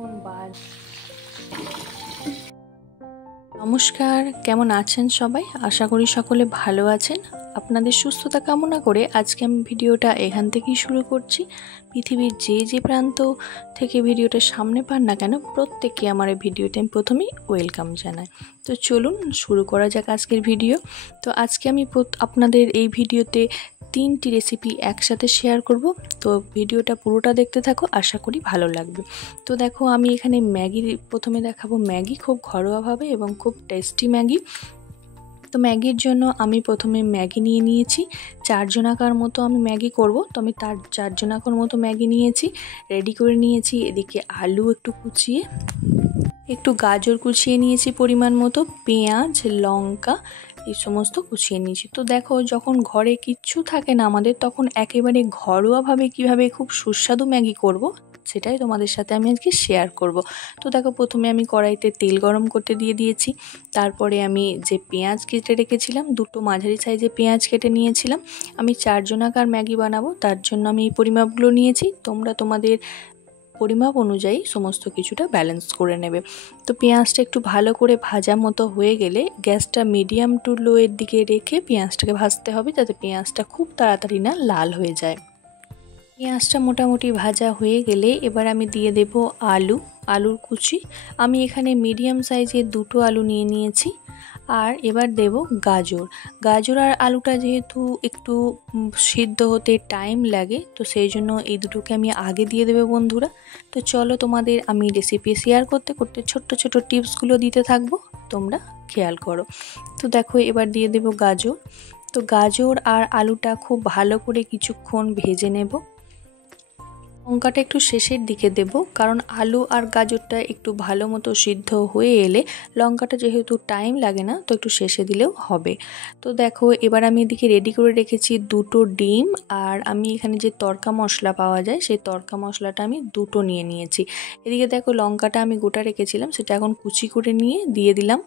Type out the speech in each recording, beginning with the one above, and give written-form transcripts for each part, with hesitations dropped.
এখন নমস্কার, কেমন আছেন সবাই? আশা করি সকলে ভালো আছেন। আপনাদের সুস্থতা কামনা করে আজকে আমি ভিডিওটা এখান থেকেই শুরু করছি। পৃথিবীর যে প্রান্ত থেকে ভিডিওটা সামনে পান না কেন, প্রত্যেককে আমার এই ভিডিওতে আমি প্রথমেই ওয়েলকাম জানাই। তো চলুন শুরু করা যাক আজকের ভিডিও। তো আজকে আমি আপনাদের এই ভিডিওতে 3টি রেসিপি একসাথে শেয়ার করব। তো ভিডিওটা পুরোটা দেখতে থাকো, আশা করি ভালো লাগবে। তো দেখো, আমি এখানে প্রথমে দেখাবো ম্যাগি, খুব ঘরোয়াভাবে এবং খুব টেস্টি ম্যাগি। তো ম্যাগির জন্য আমি প্রথমে ম্যাগি নিয়ে নিয়েছি। 4 জনাকার মতো আমি ম্যাগি করব, তো আমি তার 4 জনাকার মতো ম্যাগি নিয়েছি, রেডি করে নিয়েছি। এদিকে আলু একটু কুচিয়ে, একটু গাজর কুচিয়ে নিয়েছি পরিমাণ মতো, পেঁয়াজ, লঙ্কা এই সমস্ত কুচিয়ে নিয়েছি। তো দেখো, যখন ঘরে কিচ্ছু থাকে না আমাদের, তখন একেবারে ঘরোয়াভাবে কিভাবে খুব সুস্বাদু ম্যাগি করব সেটাই তোমাদের সাথে আমি আজকে শেয়ার করব। তো দেখো, প্রথমে আমি কড়াইতে তেল গরম করতে দিয়ে দিয়েছি। তারপরে আমি যে পেঁয়াজ কেটে রেখেছিলাম, 2টো মাঝারি সাইজে পেঁয়াজ কেটে নিয়েছিলাম। আমি 4 জনাকার ম্যাগি বানাবো, তার জন্য আমি এই পরিমাপগুলো নিয়েছি। তোমরা তোমাদের পরিমাপ অনুযায়ী সমস্ত কিছুটা ব্যালেন্স করে নেবে। তো পেঁয়াজটা একটু ভালো করে ভাজা মতো হয়ে গেলে গ্যাসটা মিডিয়াম টু লো এর দিকে রেখে পেঁয়াজটাকে ভাজতে হবে, যাতে পেঁয়াজটা খুব তাড়াতাড়ি না লাল হয়ে যায়। পেঁয়াজটা মোটামুটি ভাজা হয়ে গেলে এবার আমি দিয়ে দেব আলুর কুচি। আমি এখানে মিডিয়াম সাইজের 2টো আলু নিয়ে নিয়েছি। আর এবার দেব গাজর আর আলুটা যেহেতু একটু সিদ্ধ হতে টাইম লাগে, তো সেই জন্য এই দুটোকে আমি আগে দিয়ে দেবো বন্ধুরা। তো চলো, তোমাদের আমি রেসিপি শেয়ার করতে করতে ছোট্ট ছোট্ট টিপসগুলো দিতে থাকবো, তোমরা খেয়াল করো। তো দেখো, এবার দিয়ে দেব গাজর। তো গাজর আর আলুটা খুব ভালো করে কিছুক্ষণ ভেজে নেব। লঙ্কাটা একটু শেষের দিকে দেব, কারণ আলু আর গাজরটা একটু ভালো মতো সিদ্ধ হয়ে এলে লঙ্কাটা যেহেতু টাইম লাগে না, তো একটু শেষে দিলেও হবে। তো দেখো, এবার আমি এদিকে রেডি করে রেখেছি 2টো ডিম। আর আমি এখানে যে তড়কা মশলা পাওয়া যায়, সেই তড়কা মশলাটা আমি 2টো নিয়ে নিয়েছি। এদিকে দেখো, লঙ্কাটা আমি গোটা রেখেছিলাম, সেটা এখন কুচি করে নিয়ে দিয়ে দিলাম।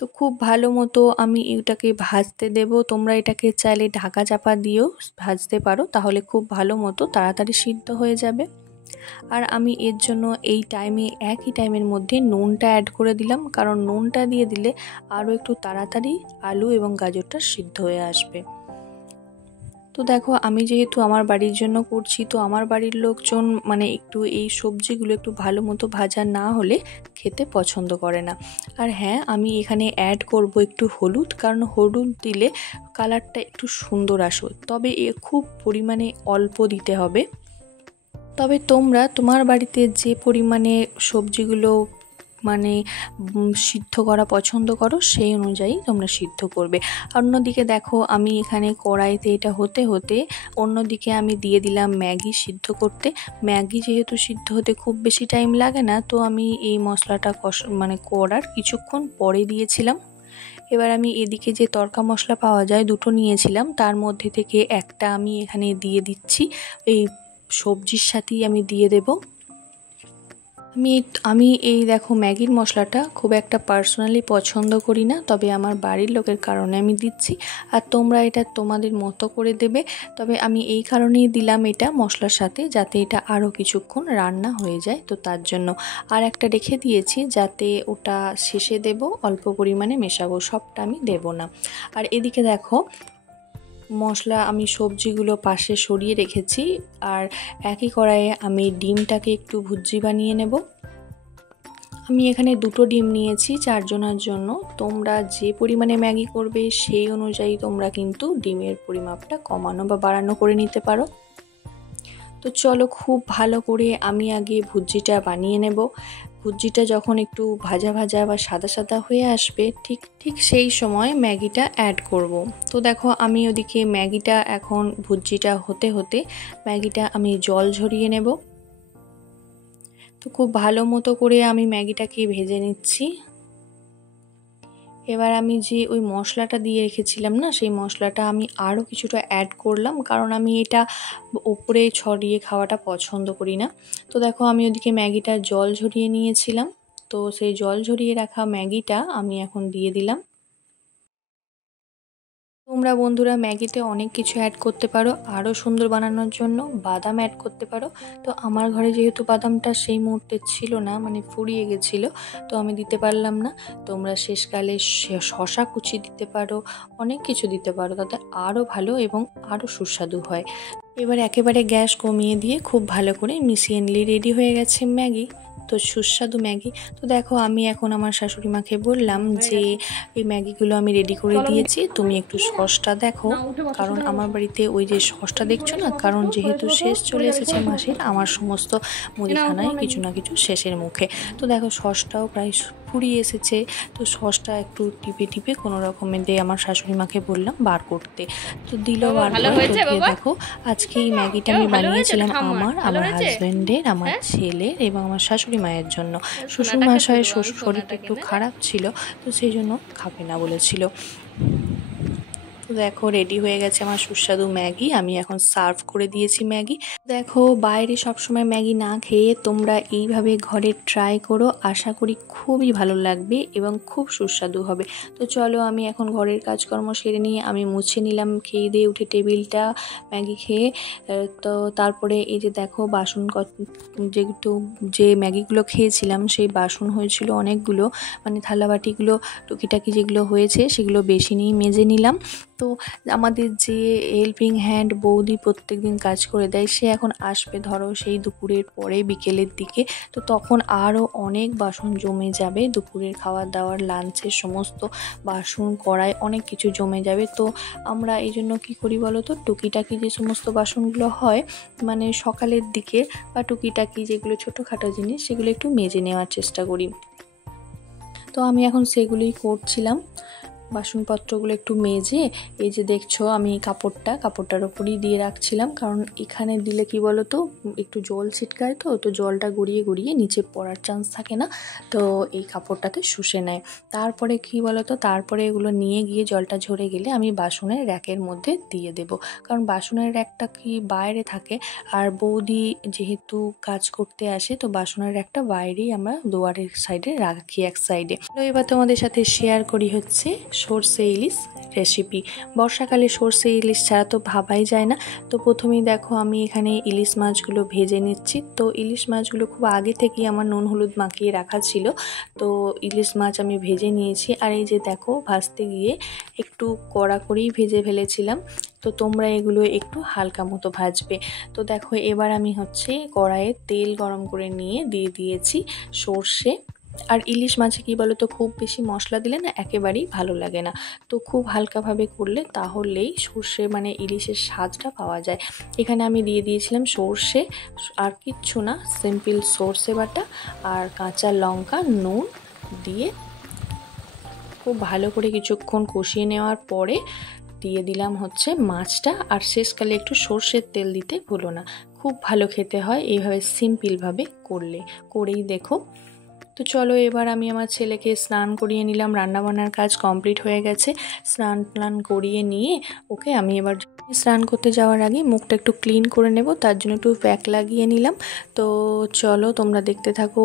তো খুব ভালো মতো আমি এটাকে ভাজতে দেব। তোমরা এটাকে চাইলে ঢাকা চাপা দিয়েও ভাজতে পারো, তাহলে খুব ভালো মতো তাড়াতাড়ি সিদ্ধ হয়ে যাবে। আর আমি এর জন্য একই টাইমের মধ্যে নুনটা অ্যাড করে দিলাম, কারণ নুনটা দিয়ে দিলে আরও একটু তাড়াতাড়ি আলু এবং গাজরটা সিদ্ধ হয়ে আসবে। তো দেখো, আমি যেহেতু আমার বাড়ির জন্য করছি, তো আমার বাড়ির লোকজন একটু এই সবজিগুলো একটু ভালো মতো ভাজা না হলে খেতে পছন্দ করে না। আর হ্যাঁ, আমি এখানে অ্যাড করব একটু হলুদ, কারণ হলুদ দিলে কালারটা একটু সুন্দর আসে, তবে খুব পরিমাণে অল্প দিতে হবে। তবে তোমরা তোমার বাড়িতে যে পরিমাণে সবজিগুলো সিদ্ধ করা পছন্দ করো, সেই অনুযায়ী তোমরা সিদ্ধ করবে। অন্যদিকে দেখো, আমি এখানে কড়াইতে এটা হতে হতে অন্যদিকে আমি দিয়ে দিলাম ম্যাগি সিদ্ধ করতে। ম্যাগি যেহেতু সিদ্ধ হতে খুব বেশি টাইম লাগে না, তো আমি এই মশলাটা করার কিছুক্ষণ পরে দিয়েছিলাম। এবার আমি এদিকে যে তড়কা মশলা পাওয়া যায় 2টো নিয়েছিলাম, তার মধ্যে থেকে একটা আমি এখানে দিয়ে দিচ্ছি। এই সবজির সাথেই আমি দিয়ে দেব। আমি এই দেখো, ম্যাগির মশলাটা খুব একটা পার্সোনালি পছন্দ করি না, তবে আমার বাড়ির লোকের কারণে আমি দিচ্ছি। আর তোমরা এটা তোমাদের মতো করে দেবে। তবে আমি এই কারণেই দিলাম এটা মশলার সাথে, যাতে এটা আরও কিছুক্ষণ রান্না হয়ে যায়। তো তার জন্য আর একটা রেখে দিয়েছি, যাতে ওটা শেষে দেব, অল্প পরিমাণে মেশাবো, সবটা আমি দেব না। আর এদিকে দেখো, আমি সবজিগুলো পাশে সরিয়ে রেখেছি। আর একই কড়াইয়ে আমি ডিমটাকে একটু ভুজি বানিয়ে নেব। আমি এখানে 2টো ডিম নিয়েছি 4 জনের জন্য। তোমরা যে পরিমাণে ম্যাগি করবে সেই অনুযায়ী তোমরা কিন্তু ডিমের পরিমাপটা কমানো বা বাড়ানো করে নিতে পারো। তো চলো, খুব ভালো করে আমি আগে ভুজিটা বানিয়ে নেব। ভুজিটা যখন একটু ভাজা ভাজা বা সাদা সাদা হয়ে আসবে, ঠিক সেই সময় ম্যাগিটা অ্যাড করব। তো দেখো, আমি ওদিকে ম্যাগিটা এখন ভুজিটা হতে হতে ম্যাগিটা আমি জল ঝরিয়ে নেব। তো খুব ভালো মতো করে আমি ম্যাগিটাকে ভেজে নিচ্ছি। এবার আমি যে ওই মশলাটা দিয়ে রেখেছিলাম না, সেই মশলাটা আমি আরও কিছুটা অ্যাড করলাম, কারণ আমি এটা ওপরে ছড়িয়ে খাওয়াটা পছন্দ করি না। তো দেখো, আমি ওদিকে ম্যাগিটা জল ঝরিয়ে নিয়েছিলাম, তো সেই জল ঝরিয়ে রাখা ম্যাগিটা আমি এখন দিয়ে দিলাম। তোমরা বন্ধুরা ম্যাগিতে অনেক কিছু অ্যাড করতে পারো, আরও সুন্দর বানানোর জন্য বাদাম অ্যাড করতে পারো। তো আমার ঘরে যেহেতু বাদামটা সেই মুহূর্তে ছিল না, মানে ফুরিয়ে গেছিলো, তো আমি দিতে পারলাম না। তোমরা শেষকালে শশা কুচি দিতে পারো, অনেক কিছু দিতে পারো, তাতে আরও ভালো এবং আরও সুস্বাদু হয়। এবার একেবারে গ্যাস কমিয়ে দিয়ে খুব ভালো করে মিশিয়ে নিলে রেডি হয়ে গেছে ম্যাগি। তো সুস্বাদু ম্যাগি। তো দেখো আমি এখন আমার শাশুড়ি মাকে বললাম যে এই ম্যাগিগুলো আমি রেডি করে দিয়েছি, তুমি একটু সসটা দেখো, কারণ আমার বাড়িতে ওই যে সসটা দেখছো না, কারণ যেহেতু শেষ চলে এসেছে মাসের, আমার সমস্ত মুদিখানায় কিছু না কিছু শেষের মুখে। তো দেখো সসটাও প্রায় ফুরিয়ে এসেছে, তো সসটা একটু টিপে টিপে কোনো রকমের দিয়ে আমার শাশুড়ি মাকে বললাম বার করতে, তো দিল বার করে। দেখো আজকে এই ম্যাগিটা আমি বানিয়েছিলাম আমার হাজব্যান্ডের, আমার ছেলের এবং আমার শাশুড়ি মায়ের জন্য। শ্বশুর মশাইয়ের শরীরটা একটু খারাপ ছিল, তো সেই জন্য খাবে না বলেছিল। তো দেখো রেডি হয়ে গেছে আমার সুস্বাদু ম্যাগি, আমি এখন সার্ভ করে দিয়েছি ম্যাগি। দেখো বাইরে সবসময় ম্যাগি না খেয়ে তোমরা এইভাবে ঘরে ট্রাই করো, আশা করি খুবই ভালো লাগবে এবং খুব সুস্বাদু হবে। তো চলো আমি এখন ঘরের কাজকর্ম সেরে নিয়ে আমি মুছে নিলাম খেয়ে দিয়ে উঠে টেবিলটা ম্যাগি খেয়ে। তো তারপরে এই যে দেখো বাসন যে ম্যাগিগুলো খেয়েছিলাম সেই বাসন হয়েছিল অনেকগুলো, মানে থালাবাটিগুলো টুকিটাকি যেগুলো হয়েছে সেগুলো বেশি নিয়ে মেজে নিলাম। তো আমাদের যে হেল্পিং হ্যান্ড বৌদি প্রত্যেক দিন কাজ করে দেয়, সে এখন আসবে ধরো সেই দুপুরের পরে বিকেলের দিকে, তো তখন আরও অনেক বাসন জমে যাবে, দুপুরের খাওয়ার দাওয়ার লাঞ্চের সমস্ত বাসন কড়াই অনেক কিছু জমে যাবে। তো আমরা এই জন্য কী করি বলো তো, টুকিটাকি যে সমস্ত বাসনগুলো হয় মানে সকালের দিকে বা টুকিটাকি যেগুলো ছোটোখাটো জিনিস সেগুলো একটু মেজে নেওয়ার চেষ্টা করি। তো আমি এখন সেগুলোই করছিলাম, বাসনপত্রগুলো একটু মেজে। এই যে দেখছো আমি কাপড়টার ওপরই দিয়ে রাখছিলাম, কারণ এখানে দিলে কি বলো তো একটু জল ছিটকায়, তো জলটা গড়িয়ে গড়িয়ে নিচে পড়ার চান্স থাকে না, তো এই কাপড়টাতে শুষে নেয়। তারপরে কি বলো তো, তারপরে এগুলো নিয়ে গিয়ে জলটা ঝরে গেলে আমি বাসনের র্যাকের মধ্যে দিয়ে দেব, কারণ বাসনের র্যাকটা কি বাইরে থাকে, আর বৌদি যেহেতু কাজ করতে আসে তো বাসনের র্যাকটা বাইরেই আমরা দুয়ারের সাইডে রাখি এক সাইডে। তো এবার তোমাদের সাথে শেয়ার করি হচ্ছে সর্ষে ইলিশ রেসিপি। বর্ষাকালে সর্ষে ইলিশ ছাড়া তো ভাবাই যায় না। তো প্রথমেই দেখো আমি এখানে ইলিশ মাছগুলো ভেজে নিচ্ছি। তো ইলিশ মাছগুলো খুব আগে থেকেই আমার নুন হলুদ মাখিয়ে রাখা ছিল, তো ইলিশ মাছ আমি ভেজে নিয়েছি। আর এই যে দেখো ভাজতে গিয়ে একটু কড়া করেই ভেজে ফেলেছিলাম, তো তোমরা এগুলো একটু হালকা মতো ভাজবে। তো দেখো এবার আমি হচ্ছে কড়াইয়ে তেল গরম করে নিয়ে দিয়ে দিয়েছি সর্ষে। আর ইলিশ মাছে কী বলো তো, খুব বেশি মশলা দিলে না একেবারেই ভালো লাগে না, তো খুব হালকাভাবে করলে তাহলেই সর্ষে মানে ইলিশের স্বাদটা পাওয়া যায়। এখানে আমি দিয়ে দিয়েছিলাম সর্ষে, আর কিচ্ছু না, সিম্পল সর্ষে বাটা আর কাঁচা লঙ্কা নুন দিয়ে খুব ভালো করে কিছুক্ষণ কষিয়ে নেওয়ার পরে দিয়ে দিলাম হচ্ছে মাছটা। আর শেষকালে একটু সর্ষের তেল দিতে ভুলো না, খুব ভালো খেতে হয় এইভাবে সিম্পলভাবে করেই দেখো। তো চলো এবার আমি আমার ছেলেকে স্নান করিয়ে নিলাম, রান্নাবান্নার কাজ কমপ্লিট হয়ে গেছে। স্নান করিয়ে নিয়ে ওকে আমি এবার স্নান করতে যাওয়ার আগে মুখটা একটু ক্লিন করে নেব, তার জন্য একটু প্যাক লাগিয়ে নিলাম। তো চলো তোমরা দেখতে থাকো,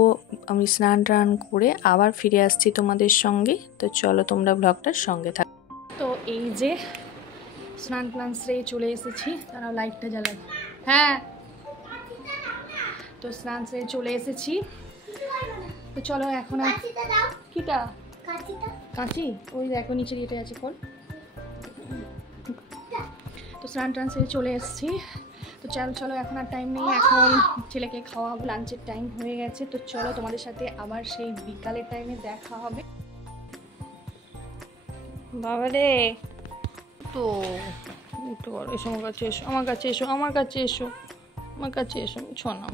আমি স্নান করে আবার ফিরে আসছি তোমাদের সঙ্গে। তো চলো তোমরা ব্লগটার সঙ্গে থাকো। তো এই যে স্নান সেরে চলে এসেছি, তারা লাইটটা জ্বালাই। হ্যাঁ, তো স্নান সেরে চলে এসেছি। তো চলো এখন কিটা কাঁচি ওই দেখো নিচে দিতে আছে কোন। তো স্নান সেরে চলে এসেছি। তো চলো এখন আর টাইম নেই, এখন ছেলেকে খাওয়াবো, লাঞ্চের টাইম হয়ে গেছে। তো চলো তোমাদের সাথে আবার সেই বিকালের টাইমে দেখা হবে। বাবা রে, তো একটু এসো আমার কাছে, এসো শোনা।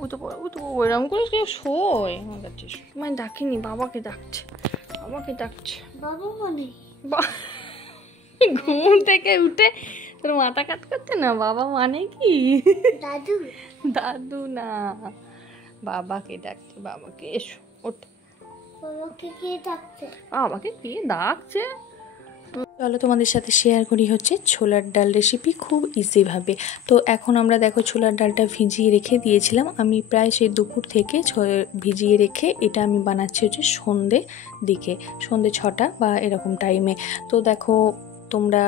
ওই তো ওইরকম করে কেউ শোয় আমার কাছে। মানে ডাকিনি, বাবাকে ডাকছে বাবা মানে ঘুম থেকে উঠে তোর মাথা কাট করছে না, বাবা মানে কি দাদু না, বাবাকে ডাকছে, বাবাকে এসো ওঠ, বাবাকে কে ডাকছে। চলো তোমাদের সাথে শেয়ার করি হচ্ছে ছোলার ডাল রেসিপি খুব ইজিভাবে। তো এখন আমরা দেখো ছোলার ডালটা ভিজিয়ে রেখে দিয়েছিলাম আমি প্রায় সেই দুপুর থেকে ভিজিয়ে রেখে, এটা আমি বানাচ্ছি হচ্ছে সন্ধ্যে 6টা বা এরকম টাইমে। তো দেখো তোমরা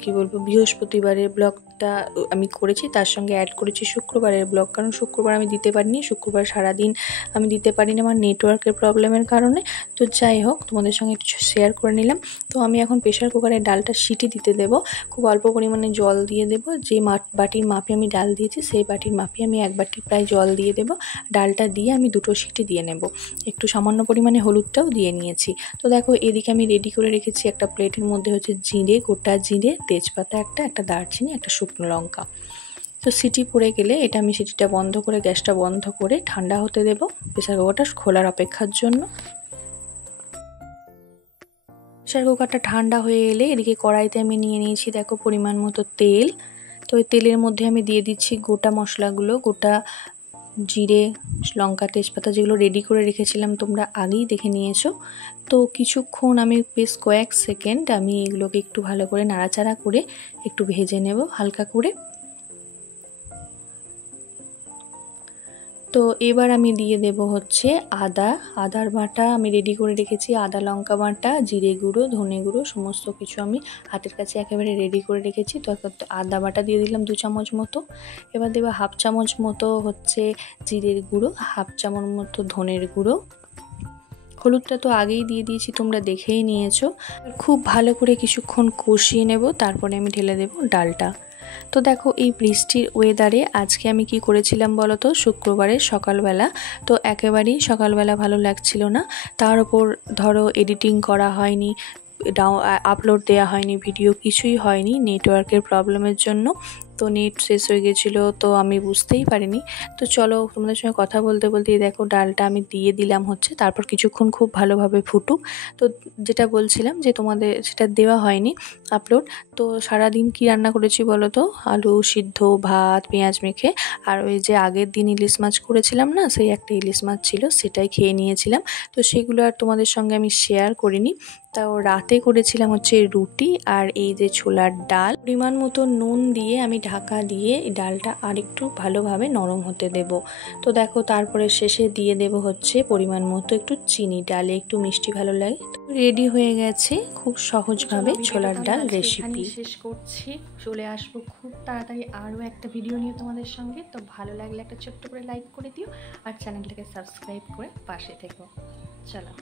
কি বলবো বৃহস্পতিবারের ব্লগটা আমি করেছি, তার সঙ্গে অ্যাড করেছি শুক্রবারের ব্লগ, কারণ শুক্রবার আমি দিতে পারিনি, শুক্রবার সারাদিন আমি দিতে পারিনি আমার নেটওয়ার্কের প্রবলেমের কারণে। তো যাই হোক, তোমাদের সঙ্গে একটু শেয়ার করে নিলাম। তো আমি এখন প্রেশার কুকারে ডালটা সিটি দিতে দেব। খুব অল্প পরিমাণে জল দিয়ে দেব, যে বাটির মাপে আমি ডাল দিয়েছি সেই বাটির মাপে আমি 1 বাটি প্রায় জল দিয়ে দেব। ডালটা দিয়ে আমি 2টো সিটি দিয়ে নেব। একটু সামান্য পরিমাণে হলুদটাও দিয়ে নিয়েছি। তো দেখো এদিকে আমি রেডি করে রেখেছি একটা প্লেটের মধ্যে হচ্ছে জিরে, গোটা জিরে, তেজপাতা একটা দারচিনি, একটা শুকনো লঙ্কা। তো সিটি পড়ে গেলে এটা আমি সিটিটা বন্ধ করে গ্যাসটা বন্ধ করে ঠান্ডা হতে দেব প্রেসার কুকারটা খোলার অপেক্ষার জন্য। প্রেসার কুকারটা ঠান্ডা হয়ে এলে এদিকে কড়াইতে আমি নিয়ে নিয়েছি দেখো পরিমাণ মতো তেল। তো ওই তেলের মধ্যে আমি দিয়ে দিচ্ছি গোটা মশলাগুলো, গোটা জিরে, লঙ্কা, তেজপাতা যেগুলো রেডি করে রেখেছিলাম তোমরা আগেই দেখে নিয়েছো। তো কিছুক্ষণ আমি বেশ কয়েক সেকেন্ড আমি এগুলোকে একটু ভালো করে নাড়াচাড়া করে একটু ভেজে নেব হালকা করে। তো এবার আমি দিয়ে দেব হচ্ছে আদার বাটা আমি রেডি করে রেখেছি, আদা লঙ্কা বাটা, জিরে গুঁড়ো, ধনে গুঁড়ো সমস্ত কিছু আমি হাতের কাছে একেবারে রেডি করে রেখেছি। তো আদা বাটা দিয়ে দিলাম 2 চামচ মতো। এবার দেবো 1/2 চামচ মতো হচ্ছে জিরের গুঁড়ো, 1/2 চামচ মতো ধনের গুঁড়ো। হলুদটা তো আগেই দিয়ে দিয়েছি, তোমরা দেখেই নিয়েছো। খুব ভালো করে কিছুক্ষণ কষিয়ে নেব, তারপরে আমি ঢেলে দেব ডালটা। তো দেখো এই বৃষ্টির ওয়েদারে আজকে আমি কি করেছিলাম বলো তো, শুক্রবারের সকালবেলা। তো একেবারেই সকালবেলা ভালো লাগছিল না, তার উপর ধরো এডিটিং করা হয়নি, আপলোড দেওয়া হয়নি, ভিডিও কিছুই হয়নি নেটওয়ার্কের প্রবলেমের জন্য। তো নেট শেষ হয়ে গেছিলো, তো আমি বুঝতেই পারিনি। তো চলো তোমাদের সঙ্গে কথা বলতে বলতে দেখো ডালটা আমি দিয়ে দিলাম হচ্ছে, তারপর কিছুক্ষণ খুব ভালোভাবে ফুটুক। তো যেটা বলছিলাম যে তোমাদের সেটা দেওয়া হয়নি আপলোড। তো সারাদিন কি রান্না করেছি বলো তো, আলু সিদ্ধ, ভাত, পেঁয়াজ মেখে, আর ওই যে আগের দিন ইলিশ মাছ করেছিলাম না, সেই একটা ইলিশ মাছ ছিল সেটাই খেয়ে নিয়েছিলাম। তো সেগুলো আর তোমাদের সঙ্গে আমি শেয়ার করিনি। তাও রাতে করেছিলাম হচ্ছে রুটি আর এই যে ছোলার ডাল। পরিমাণ মতো নুন দিয়ে আমি ঢাকা দিয়ে এই ডালটা আরেকটু ভালোভাবে নরম হতে দেব। তো দেখো তারপরে শেষে দিয়ে দেব হচ্ছে পরিমাণ মতো একটু চিনি, ডালে একটু মিষ্টি ভালো লাগে। রেডি হয়ে গেছে খুব সহজভাবে ছোলার ডাল রেসিপি। শেষ করছি, চলে আসবো খুব তাড়াতাড়ি আরও একটা ভিডিও নিয়ে তোমাদের সঙ্গে। তো ভালো লাগলে একটা ছোট্ট করে লাইক করে দিও আর চ্যানেলটাকে সাবস্ক্রাইব করে পাশে থেকো। চলো।